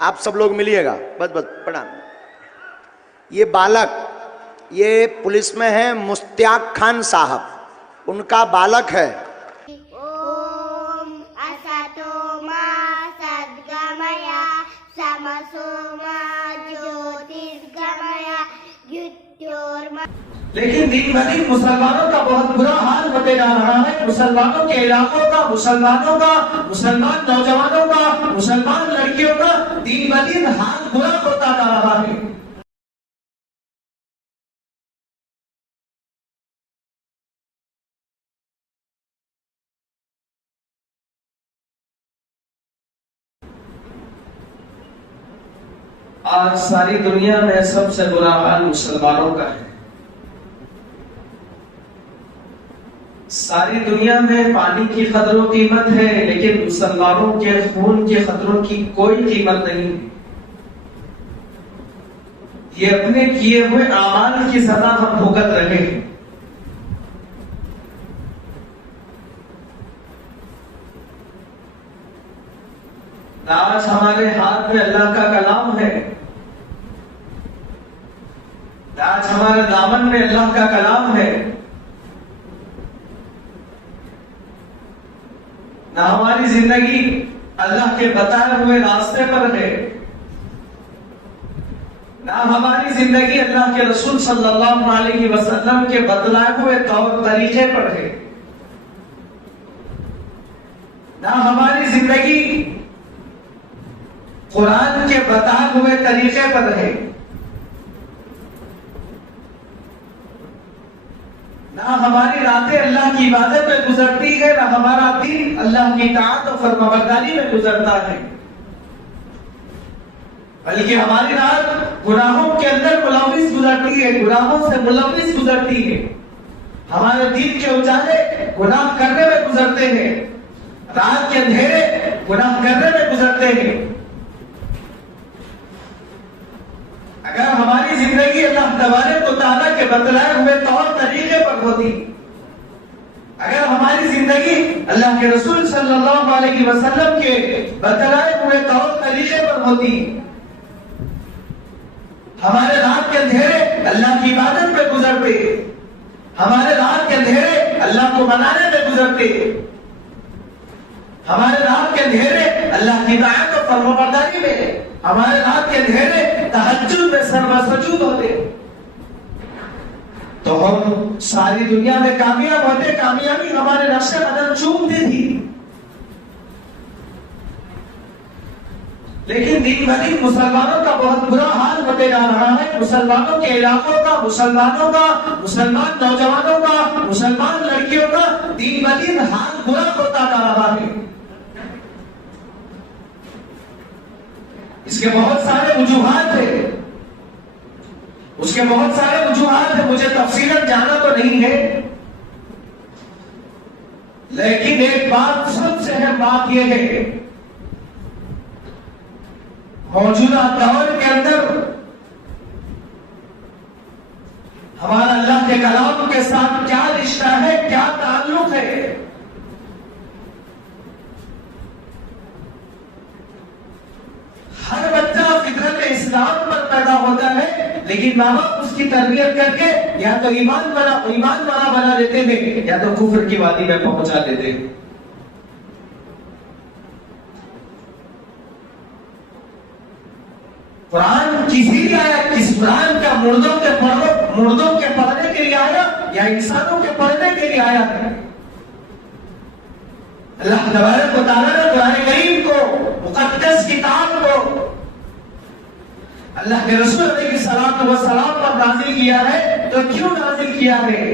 آپ سب لوگ ملیے گا، بس بس پڑھا۔ یہ بالک یہ پولیس میں ہے مشتاق خان صاحب، ان کا بالک ہے۔ لیکن دن بدن مسلمانوں کا بہت برا حال ہوتے جا رہا ہے، مسلمانوں کے علاقوں کا، مسلمانوں کا، مسلمان نوجوانوں کا، مسلمان لڑکیوں کا دن بدن حال برا ہوتا جا رہا ہے۔ آج ساری دنیا میں سب سے برا حال مسلمانوں کا ہے۔ ساری دنیا میں پانی کی قدر و قیمت ہے، لیکن مسلمانوں کے خون کے قطروں کی کوئی قیمت نہیں۔ یہ اپنے کیے ہوئے اعمال کی سزا ہم بھگت رہے ہیں۔ آج ہمارے ہاتھ میں اللہ کا کلام ہے، آج ہمارے دامن میں اللہ کا کلام ہے، نہ ہماری زندگی اللہ کے بتائے ہوئے راستے پر ہے، نہ ہماری زندگی اللہ کے رسول صلی اللہ علیہ وسلم کے بتلائے ہوئے طور طریقے پر ہے، نہ ہماری زندگی قرآن کے بتائے ہوئے طریقے پر ہے، نہ ہماری راتیں اللہ کی عبادت میں گزرتی ہے، نہ ہمارا دن اللہ کی اطاعت و فرمانبرداری میں گزرتا ہے، بلکہ ہماری رات گناہوں کے اندر ملوث گزرتی ہے، گناہوں سے ملوث گزرتی ہے۔ ہمارے دن کے اجالے گناہ کرنے میں گزرتے ہیں، رات کے اندھیرے گناہ کرنے میں گزرتے ہیں۔ اگر ہماری زندگی اللہ تبارک و تعالیٰ کے بتلائے ہوئے طور طریقے پر ہوتی، اگر ہماری زندگی اللہ کے رسول صلی اللہ علیہ وسلم کے بتلائے ہوئے طور طریقے پر ہوتی، ہمارے رات کے اندھیرے اللہ کی عبادت میں گزرتے، ہمارے رات کے اندھیرے اللہ کو منانے میں گزرتے، ہمارے رات کے اندھیرے اللہ کی اطاعت و فرمانبرداری میں، ہمارے رات کے اندھیرے تہجد میں سجود ہوتے، تو ہم ساری دنیا میں کامیاب ہوتے، کامیابی ہمارے نقش قدم چومتی تھی۔ لیکن دن بدن مسلمانوں کا بہت برا حال ہوتے جا رہا ہے، مسلمانوں کے علاقوں کا، مسلمانوں کا، مسلمان نوجوانوں کا، مسلمان لڑکیوں کا دن بدن حال برا ہوتا جا رہا ہے۔ اس کے بہت سارے وجوہات ہیں، اس کے بہت سارے وجوہات ہیں، مجھے تفصیلاً جانا تو نہیں ہے، لیکن ایک بات سب سے اہم بات یہ ہے، موجودہ دور کے اندر ہمارا اللہ کے کلام کے ساتھ کیا رشتہ ہے، کیا تعلق ہے۔ ہر بچہ فطرت اسلام پر پیدا ہوتا ہے، لیکن ماں باپ اس کی تربیت کر کے یا تو ایمان والا بنا دیتے ہیں، یا تو کفر کی وادی میں پہنچا دیتے ہیں۔ قرآن کسی آیا، کس قرآن کا مردوں کے پڑھنے کے لیے آیا یا انسانوں کے پڑھنے کے لیے آیا ہے؟ اللہ تبارک و تعالیٰ نے قرآن کریم کو، مقدس کتاب کو اللہ کے رسول علیہ الصلوۃ والسلام پر نازل کیا ہے، تو کیوں نازل کیا ہے؟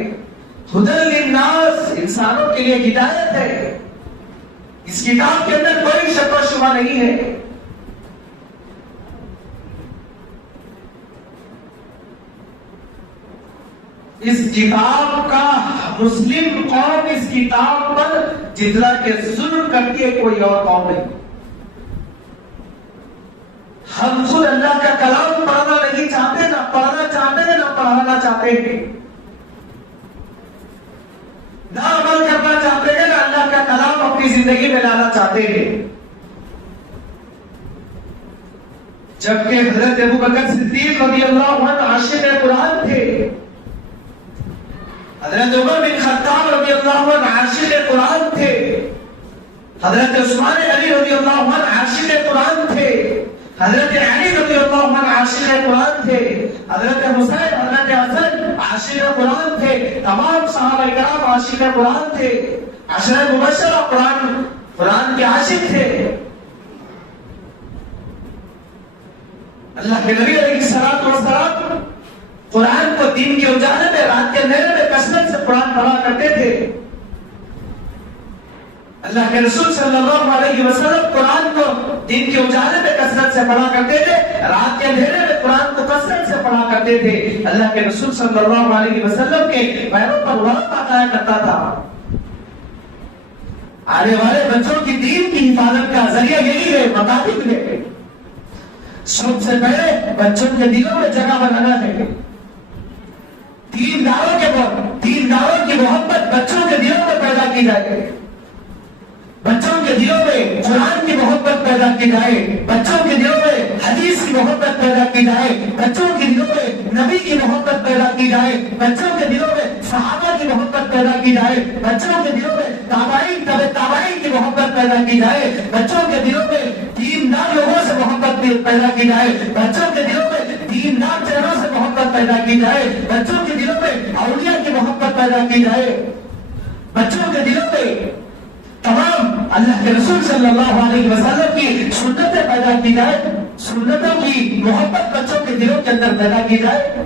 ہدی للناس، انسانوں کے لیے ہدایت ہے۔ اس کتاب کے اندر کوئی شک و شبہ نہیں ہے۔ اس کتاب کا مسلم قوم اس کتاب پر جتنا کہ ظلم کرتی ہے کوئی اور قوم نہیں۔ ہم خود اللہ کا کلام پڑھنا نہیں چاہتے، نہ پڑھنا چاہتے ہیں، نہ پڑھانا چاہتے ہیں، نہ عمل کرنا چاہتے ہیں، نہ اللہ کا کلام اپنی زندگی میں لانا چاہتے ہیں۔ جبکہ حضرت ابوبکر صدیق رضی اللہ عنہ عاشق قرآن تھے، حضرت عمر بن خطاب رضی اللہ عنہ عاشق قرآن تھے، حضرت عثمان علی رضی اللہ عنہ عاشق قرآن تھے، حضرت علی رضی اللہ عنہ عاشق قرآن تھے، حضرت حسین حضرت حسن عاشق قرآن تھے، تمام صحابہ کرام عاشق قرآن تھے، عشرہ مبشرہ قرآن کے عاشق تھے۔ اللہ کے نبی علیہ الصلوۃ والسلام قرآن کو دین کے اجالے میں رات کے اندھیرے میں کثرت سے قرآن پڑھا کرتے تھے۔ اللہ کے رسول صلی اللہ علیہ وسلم قرآن کو دین کے اجالے میں کثرت سے پڑھا کرتے تھے، رات کے اندھیرے میں قرآن کو کثرت سے پڑھا کرتے تھے۔ اللہ کے رسول صلی اللہ علیہ وسلم کے پیروں پر ورق آیا کرتا تھا۔ آنے والے بچوں کی دین کی حفاظت کا ذریعہ یہی ہے، مکاتب ہے۔ سب سے پہلے بچوں کے دلوں میں جگہ بنانا ہے۔ دینداروں کی محبت بچوں کے دلوں میں پیدا کی جائے، بچوں کے دلوں میں قرآن کی محبت پیدا کی جائے، بچوں کے دلوں میں حدیث کی محبت پیدا کی جائے، بچوں کے دلوں میں نبی کی محبت پیدا کی جائے، بچوں کے دلوں میں صحابہ کی محبت پیدا کی جائے، بچوں کے دلوں میں تابعین کی محبت پیدا کی جائے، بچوں کے دلوں میں دیندار لوگوں سے محبت پیدا کی جائے، بچوں کے دلوں میں دیندار چہروں سے محبت پیدا کی جائے، بچوں کے دلوں میں اولیاء کی محبت پیدا کی جائے، بچوں کے دلوں میں تمام اللہ کے رسول صلی اللہ علیہ وسلم کی سنتیں پیدا کی جائے، سنتوں کی محبت بچوں کے دلوں کے اندر پیدا کی جائے۔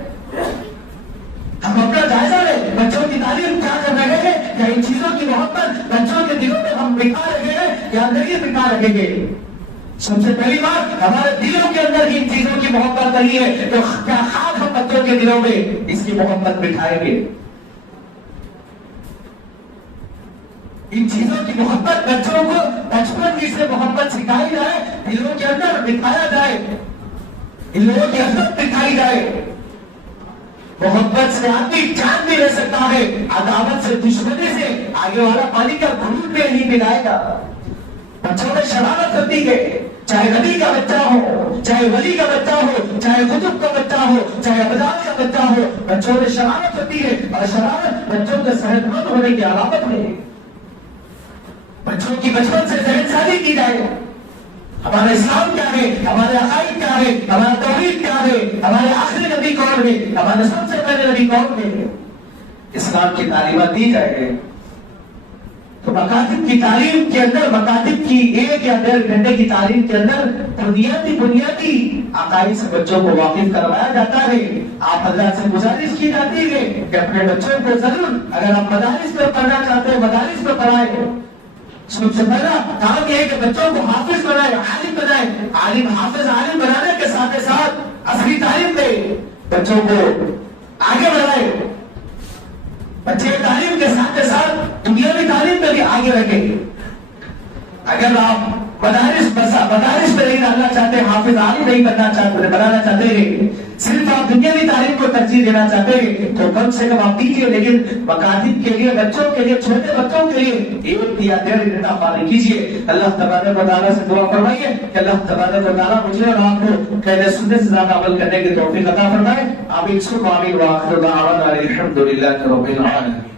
ہم اپنا جائزہ لیں، بچوں کی تعلیم کیا کر رہے ہیں، یا ان چیزوں کی محبت بچوں کے دلوں میں ہم بٹھا رہے ہیں یا نہیں بٹھا رہے ہیں۔ سب سے پہلی بات، ہمارے دلوں کے اندر ان چیزوں کی محبت نہیں ہے تو کیا خاک ہم بچوں کے دلوں میں اس کی محبت بٹھائیں گے؟ ان چیزوں کی محبت بچوں کو بچپن کی سے محبت سکھائی جائے، دلوں کے اندر بٹھایا جائے، ان لوگوں کی عزت دکھائی جائے۔ محبت سے آدمی جان بھی لے سکتا ہے، عداوت سے دشمنی سے آگے والا پانی کا گھونٹ بھی نہیں پلائے گا۔ بچوں میں شرارت ہوتی ہے، چاہے نبی کا بچہ ہو، چاہے ولی کا بچہ ہو، چاہے قطب کا بچہ ہو، چاہے ابدال کا بچہ ہو، بچوں میں شرارت ہوتی ہے، اور شرارت بچوں کے صحت مند ہونے کی علامت ہے۔ بچوں کی بچپن سے ذہن سازی کی جائے، ہمارا اسلام کیا ہے، ہمارے عقائد کیا ہے، ہمارا توحید کیا ہے، ہمارے آخری نبی کون ہے، ہمارے سب سے پہلے نبی کون ہے، اسلام کی تعلیمات دی جائے۔ تو مکاتب کی تعلیم کے اندر، مکاتب کی 1 یا 1.5 گھنٹے کی تعلیم کے اندر بنیادی عقائد سے بچوں کو واقف کروایا جاتا ہے۔ آپ حضرات سے گزارش کی جاتی ہے کہ اپنے بچوں کو ضرور، اگر آپ مدارس میں پڑھنا چاہتے ہیں مدارس میں پڑھائیں۔ سب سے پہلا کام یہ ہے کہ بچوں کو حافظ بنائے، عالم بنائے، عالم حافظ عالم بنانے کے ساتھ ساتھ اصلی تعلیم دے، بچوں کو آگے بڑھائے، بچے تعلیم کے ساتھ ساتھ دنیاوی تعلیم میں بھی آگے رکھیں۔ اگر آپ مدارس میں نہیں ڈالنا چاہتے، حافظ عالم نہیں بنانا چاہتے ہیں، صرف آپ دنیاوی تعلیم کو ترجیح دینا چاہتے ہیں، تو کم سے کم آپ دیجیے، لیکن مکاتب کے لیے، بچوں کے لیے، چھوٹے بچوں کے لیے 1 یا 1.5 گھنٹہ فارغ کیجیے۔ اللہ تبارک و تعالیٰ سے دعا فرمائیے کہ اللہ تبارک و تعالیٰ مجھے اور آپ کو قید سنت سے زیادہ عمل کرنے کی توفیق عطا فرمائے۔ آمین سب آمین، وآخر دعوانا الحمدللہ رب العالمین۔